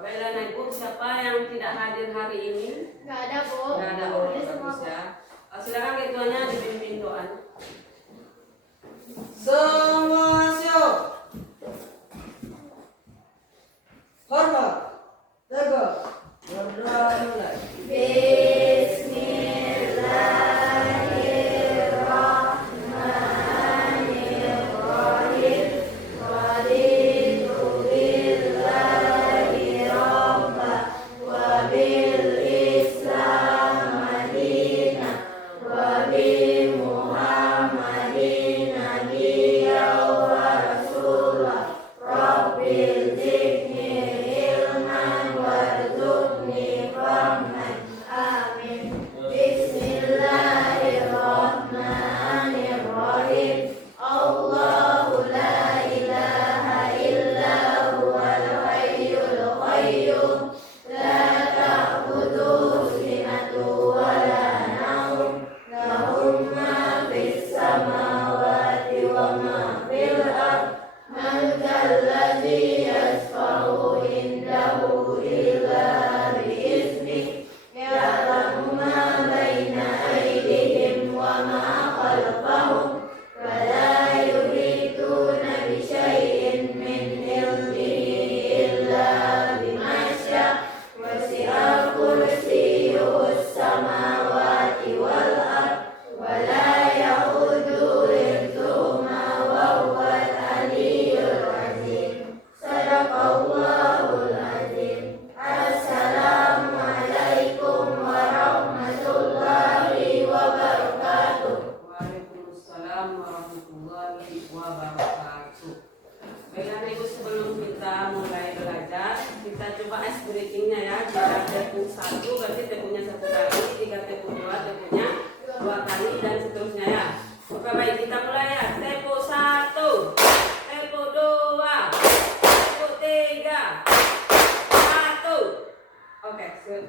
Baiklah Ibu, siapa yang tidak hadir hari ini? Nggak ada, Bu. Nggak ada, bagus ya. Silakan ketuanya dipimpin doa. Semua siap. Hormat. Tegak. Berdoa mulai.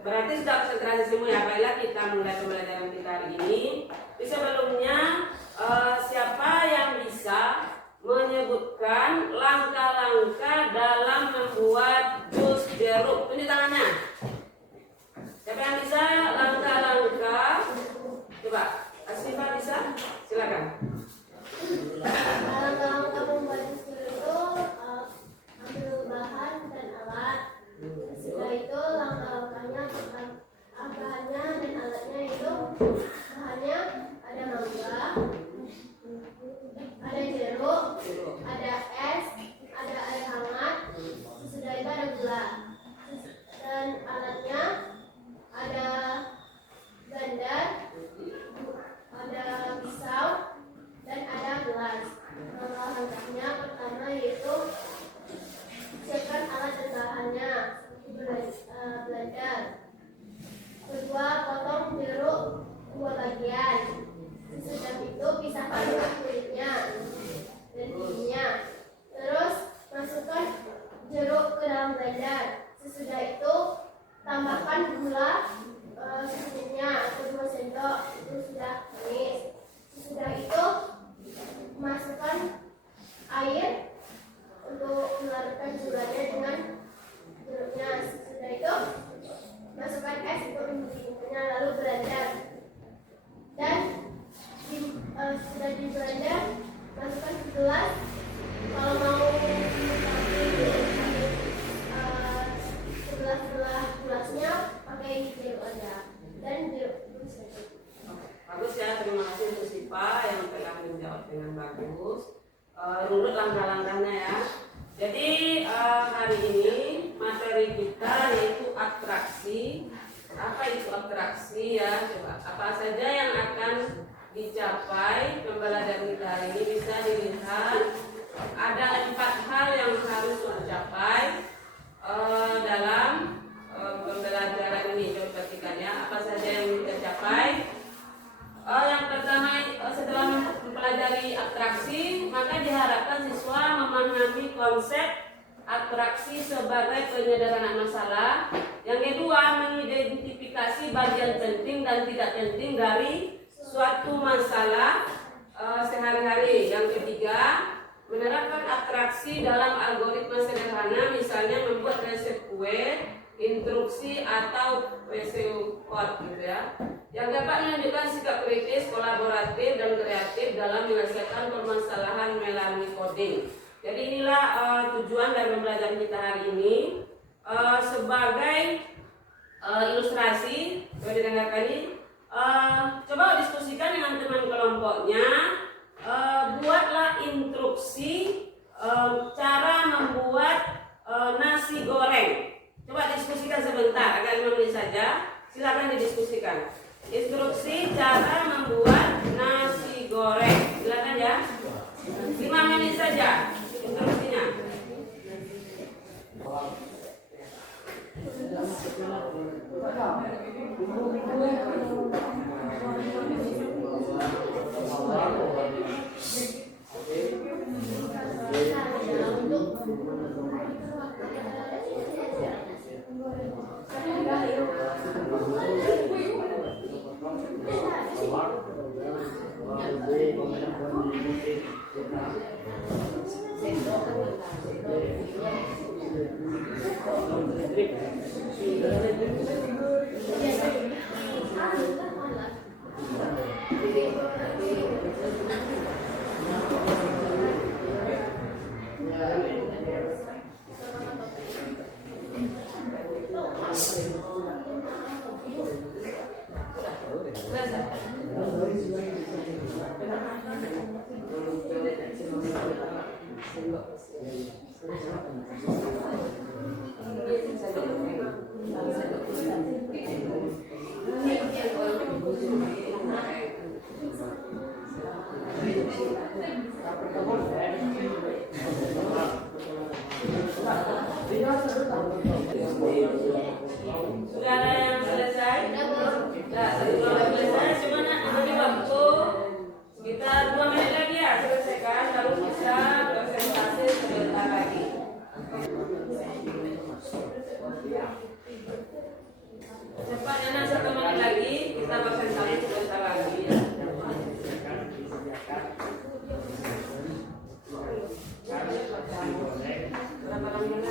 Berarti sudah konsentrasi semua ya. Baiklah, kita mulai pembelajaran kita hari ini. Di sebelumnya siapa yang bisa menyebutkan langkah-langkah dalam membuat jus jeruk? Tunjuk tangannya. Siapa yang bisa langkah-langkah? Coba, Asifah bisa? Silakan. Langkah-langkah membuat jus jeruk itu ambil bahan dan alat. Setelah itu langkah-langkahnya bahannya dan alatnya itu bahannya ada mangga, ada jeruk, ada es, ada air hangat. Sesudah itu ada gula dan alatnya ada blender, ada pisau dan ada gelas. Langkah-langkahnya pertama yaitu siapkan alat dan bahannya, blender. Kedua, potong jeruk 2 bagian. Sesudah itu pisahkan kulitnya dan bijinya. Terus masukkan jeruk ke dalam blender. Sesudah itu tambahkan gula secukupnya atau 2 sendok. Itu sudah manis. Sesudah itu masukkan air untuk melarutkan gulanya dengan jeruknya. Sesudah itu masukkan es untuk membuatnya, lalu blender. Dan sudah di blender, masukkan ke gelas. Kalau mau sebelah gelasnya pakai jeruk aja dan jeruk saja. Bagus ya, terima kasih untuk Sipa yang telah menjawab dengan bagus. Runut langkah-langkahnya ya. Jadi hari ini materi kita yaitu atraksi. Apa itu atraksi ya? Coba apa saja yang akan dicapai pembelajaran kita hari ini bisa dilihat. Ada 4 hal yang harus dicapai dalam pembelajaran ini. Coba perhatikan ya, apa saja yang kita capai. Yang pertama, setelah mempelajari atraksi, maka diharapkan siswa memahami konsep atraksi sebagai penyederhanaan masalah. Yang kedua, mengidentifikasi bagian penting dan tidak penting dari suatu masalah sehari-hari. Yang ketiga, menerapkan atraksi dalam algoritma sederhana, misalnya misalnya membuat resep kue, instruksi atau resepot gitu ya, yang dapat menunjukkan sikap kritis, kolaboratif dan kreatif dalam menyelesaikan permasalahan melalui coding. Jadi inilah tujuan dari pembelajaran kita hari ini. Sebagai ilustrasi boleh didengarkan ini, coba diskusikan dengan teman kelompoknya, buatlah instruksi cara membuat nasi goreng. Coba diskusikan sebentar, agak 5 menit saja. Silakan didiskusikan. Instruksi cara membuat nasi goreng. Silakan ya. 5 menit saja instruksinya. Sudah ada yang selesai? Nah, sebelum selesai cuma beri waktu sekitar 2 menit lagi ya selesaikan, lalu bisa presentasi sebentar lagi. Cepatnya 1 menit lagi kita presentasi sebentar lagi ya. Berapa lama lagi?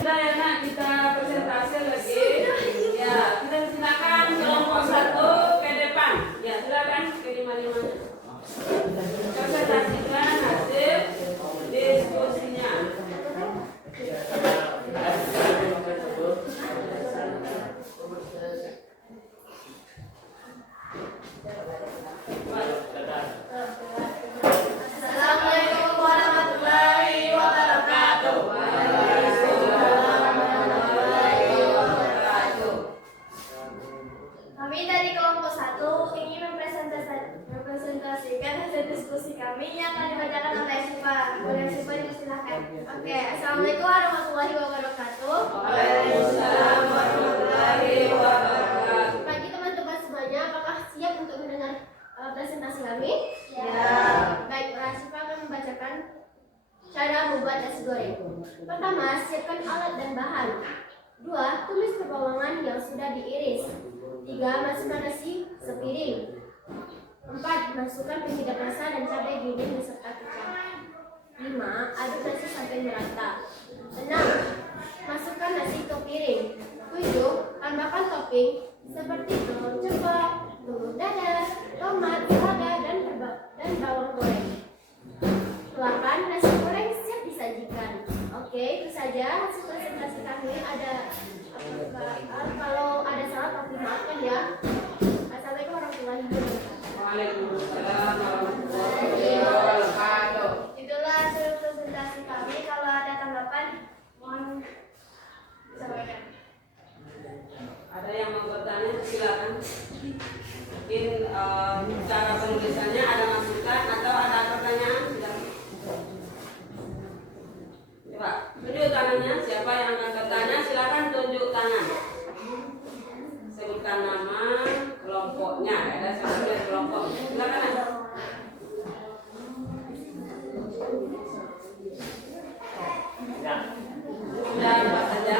Sudah ya nak, kita presentasi lagi. Ya, kita silakan kelompok 1 ke depan. Ya, silakan ke mana-mana. Presentasikan hasil diskusinya. Assalamualaikum warahmatullahi wabarakatuh. Kami dari kelompok 1 ingin mempresentasikan hasil diskusi kami yang akan dibacakan oleh Siva. Boleh Siva dipersilakan. Oke, Assalamualaikum warahmatullahi wabarakatuh. Waalaikumsalam warahmatullahi wabarakatuh. Pagi teman-teman semuanya, apakah siap untuk mendengar presentasi kami? Ya. Baiklah, Siva akan membacakan cara membuat nasi goreng. Pertama, siapkan alat dan bahan. 2. Tumis perbawang yang sudah diiris. 3. Masukkan nasi sepiring. 4. Masukkan penyedap rasa dan cabai giling beserta kecap. 5. Aduk nasi sampai merata. 6. Masukkan nasi ke piring. 7. Tambahkan topping seperti telur ceplok, telur dadar, tomat, lada, dan bawang goreng. 8. Nasi goreng siap disajikan. Oke, itu saja hasil presentasi kami. Kalau ada salah, tapi maafkan ya. Assalamualaikum warahmatullahi wabarakatuh. Waalaikumsalam warahmatullahi wabarakatuh. Itulah hasil presentasi kami. Kalau ada tanggapan, mohon disampaikan. Ada yang mau bertanya, silakan. Mungkin cara penulisannya ada masukan atau ada pertanyaan, silakan. Coba tunjuk tangannya. Siapa yang akan bertanya, silakan tunjuk tangan. Sebutkan nama, kelompoknya. Ada sebutkan kelompok. Silakan. Sudah apa saja?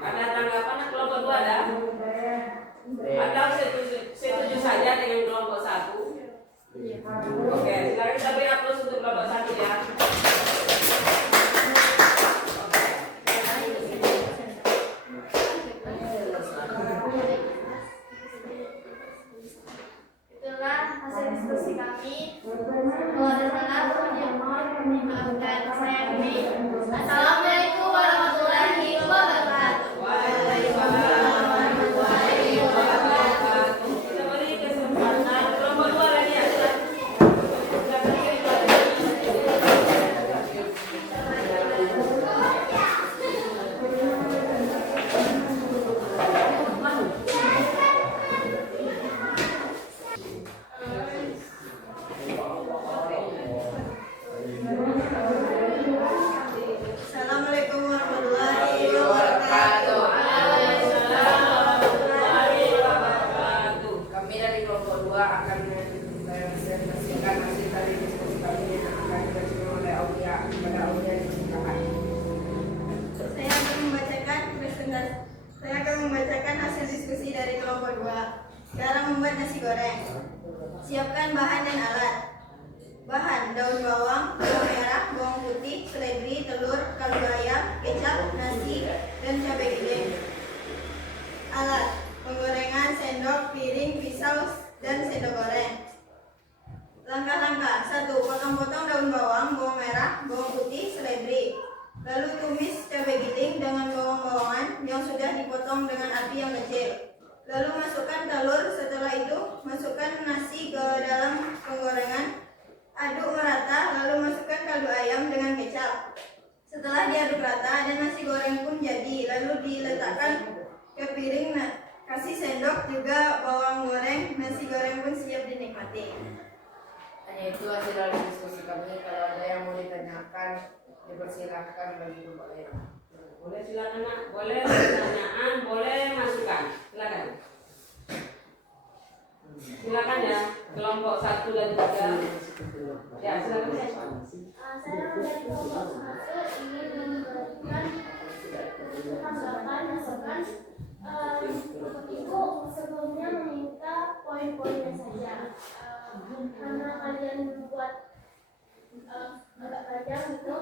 Ada tanggapan kelompok 2 ada? Atau setuju saja dengan kelompok 1? Oke, sekarang kita beri aplaus untuk kelompok 1 ya. Itulah hasil diskusi kami. Kalau ada salah, mohon dimaafkan. Saya Dwi. Assalamualaikum warahmatullahi wabarakatuh. Waalaikumsalam warahmatullahi wabarakatuh. Kita beri kesempatan kelompok 2 lagi ya. Assalamualaikum warahmatullahi wabarakatuh. Kami dari kelompok 2 akan mempresentasikan hasil dari diskusi kami yang akan diberikan oleh Aulia kepada Aulia dipersilakan. Saya akan membacakan hasil diskusi dari kelompok 2. Cara membuat nasi goreng. Siapkan bahan dan alat. Bahan: daun bawang, bawang merah, bawang putih, seledri, telur, kaldu ayam, kecap, nasi, dan cabai giling. Alat: penggorengan, sendok, piring, pisau, dan sendok goreng. Langkah-langkah: 1. Potong-potong daun bawang, bawang merah, bawang putih, seledri. Lalu tumis cabai giling dengan bawang-bawangan yang sudah dipotong dengan api yang kecil. Lalu masukkan telur. Setelah itu masukkan nasi ke dalam penggorengan. Aduk merata, lalu masukkan kaldu ayam dengan kecap. Setelah diaduk rata dan nasi goreng pun jadi, lalu diletakkan ke piring. Kasih sendok juga bawang goreng. Nasi goreng pun siap dinikmati. Hanya itu hasil dari diskusi kami. Kalau ada yang mau ditanyakan, dipersilakan bagi kelompok lain. Boleh silakan nak, boleh pertanyaan, boleh masukan, silakan. Silakan ya, kelompok 1 dan 3. Ya, silakan siapa? Saya dari kelompok 1 ingin memberikan tanggapan masukan. Ibu sebelumnya meminta poin-poinnya saja. Karena kalian buat agak panjang gitu.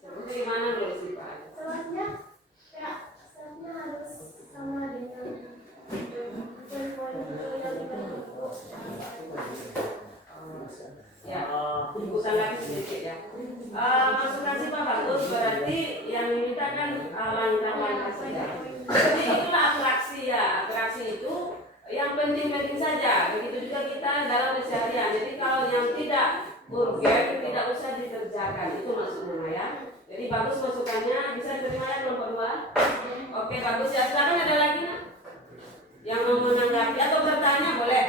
Seperti gimana dulu sih Pak? Selanjutnya harus sama dengan poin-poin yang ibu. Ya, Ibu lagi sedikit ya. Masukan sih Pak bagus, berarti yang diminta kan langkah-langkah saja. Jadi itulah atraksi ya, atraksi itu yang penting-penting saja. Begitu juga kita dalam keseharian. Jadi kalau yang tidak urgen tidak usah dikerjakan, itu maksudnya ya. Jadi bagus masukannya, bisa diterima ya kelompok 2. Oke bagus ya. Sekarang ada lagi nak yang mau menanggapi atau bertanya boleh.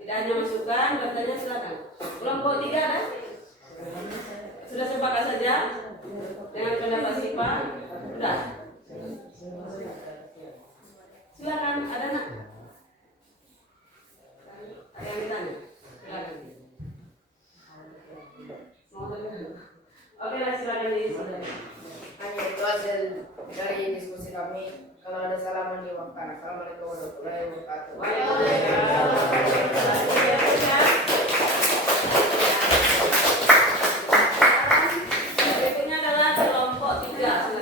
Tidak hanya masukan, bertanya silakan. Kelompok 3 ada? Sudah sepakat saja dengan pendapat Sipa? Sudah. Silakan, ada nak? Ada yang ditanya? Silakan. Mau bertanya? Oke lah, silakan disampaikan. Hanya itu hasil dari diskusi kami. Kalau ada salah mohon dimaafkan. Assalamualaikum warahmatullahi wabarakatuh. Berikutnya adalah kelompok 3.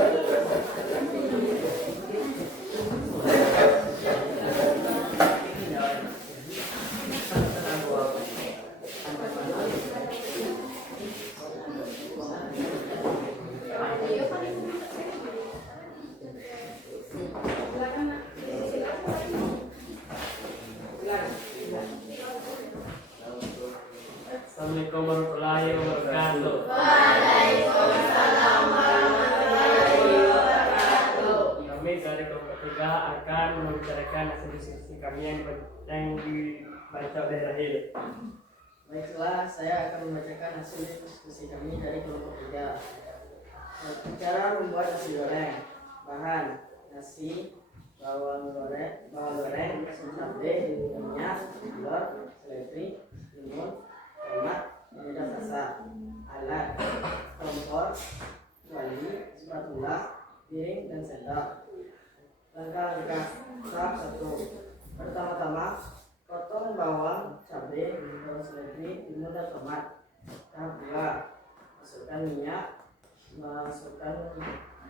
membacakan hasil diskusi kami yang dibaca oleh Rahil. Baiklah, saya akan membacakan hasil diskusi kami dari kelompok 3. Cara membuat nasi goreng. Bahan: nasi, bawang goreng, cabai, minyak, telur, seledri, limun, tomat, penyedap rasa. Alat: kompor, kuali, spatula, piring, dan sendok. Langkah-langkah. Tahap 1. Pertama-tama, potong bawang, cabai, daun seledri, limun, dan tomat. Tahap 2. Masukkan minyak, masukkan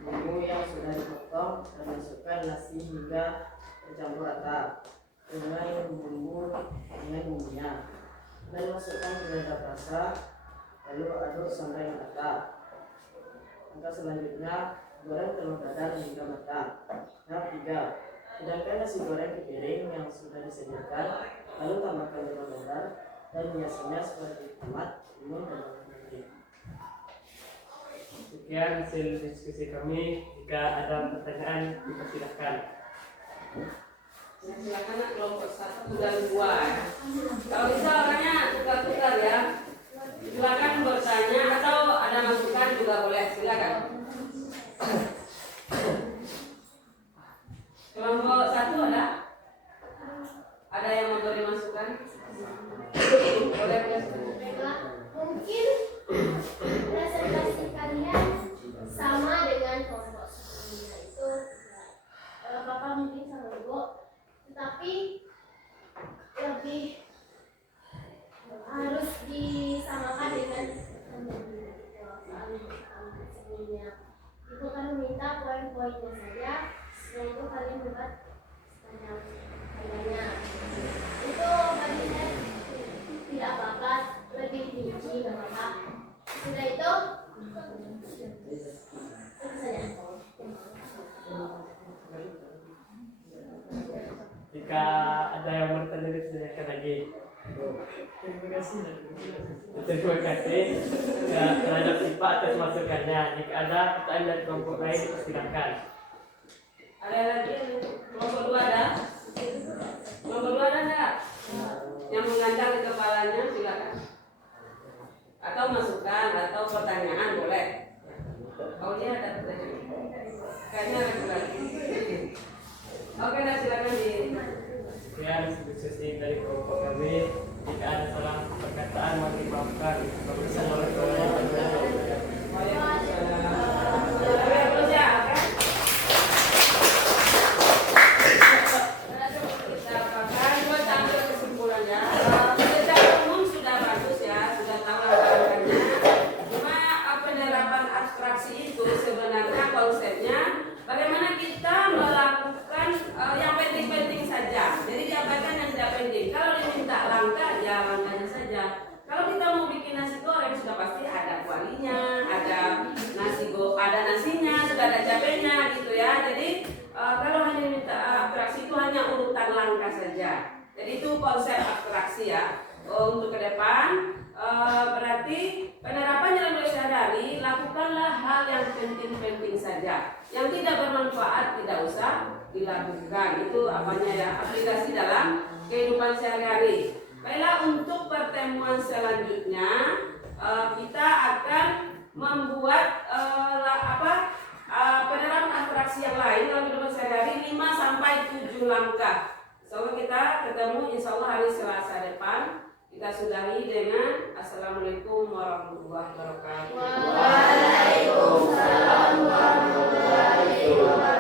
bumbu yang sudah dipotong, dan masukkan nasi hingga tercampur rata dengan bumbunya. Dan masukkan penyedap rasa, lalu aduk sampai merata. Langkah selanjutnya, goreng telur dadar hingga matang. Tahap 3. Hidangkan nasi goreng ke piring yang sudah disediakan, lalu tambahkan telur dadar dan hiasinya seperti tomat, limun, dan bawang putih. Sekian hasil diskusi kami. Jika ada pertanyaan, dipersilahkan. Silakan kelompok 1 dan 2. Kalau bisa orangnya tukar-tukar ya. Silakan bertanya atau ada masukan juga boleh. Silakan. Kelompok 1 ada? Ada yang memberi masukan? Boleh. Baiklah, mungkin presentasi kalian sama dengan kelompok sebelumnya itu Bapak mungkin sama Ibu, tetapi lebih harus disamakan dengan sebelumnya. Ibu kan meminta poin-poinnya saja, setelah itu kalian buat standarnya. Itu bagi saya tidak apa-apa, lebih rinci nggak apa-apa. Sudah itu saja. Jika ada yang bertanya, ditanyakan lagi. Terima kasih ya, terhadap Sipa atas masukannya. Jika ada pertanyaan dari kelompok lain, silakan. Ada lagi kelompok 2 ada? Kelompok 2 ada enggak? Yang mengandang di kepalanya silakan. Atau masukan atau pertanyaan boleh. Oh iya ada pertanyaan. Kayaknya ada lagi. Oke, nah silakan di. Sekian diskusi dari kelompok kami. Jika ada salah perkataan, mohon dimaafkan. Wassalamualaikum warahmatullahi wabarakatuh. Waalaikumsalam. Terus ya, oke. Kita akan buat ambil kesimpulannya. Secara umum sudah bagus ya, sudah tahu langkah-langkahnya. Cuma penerapan abstraksi itu sebenarnya konsepnya bagaimana kita melakukan yang penting-penting saja. Jadi diabaikan yang tidak penting. Kalau diminta langkah, ya langkahnya saja. Kalau kita mau bikin nasi goreng sudah pasti ada kualinya, ada nasinya, sudah ada cabenya gitu ya. Jadi kalau hanya diminta abstraksi itu hanya urutan langkah saja. Jadi itu konsep abstraksi ya. Untuk ke depan berarti penerapan dalam sehari-hari, lakukanlah hal yang penting-penting saja. Yang tidak bermanfaat tidak usah dilakukan. Itu apanya ya, aplikasi dalam kehidupan sehari-hari. Baiklah, untuk pertemuan selanjutnya kita akan membuat penerapan abstraksi yang lain dalam kehidupan sehari-hari 5 sampai 7 langkah. So kita ketemu insya Allah hari Selasa depan. Kita sudahi dengan Assalamualaikum warahmatullahi wabarakatuh. Waalaikumsalam warahmatullahi wabarakatuh.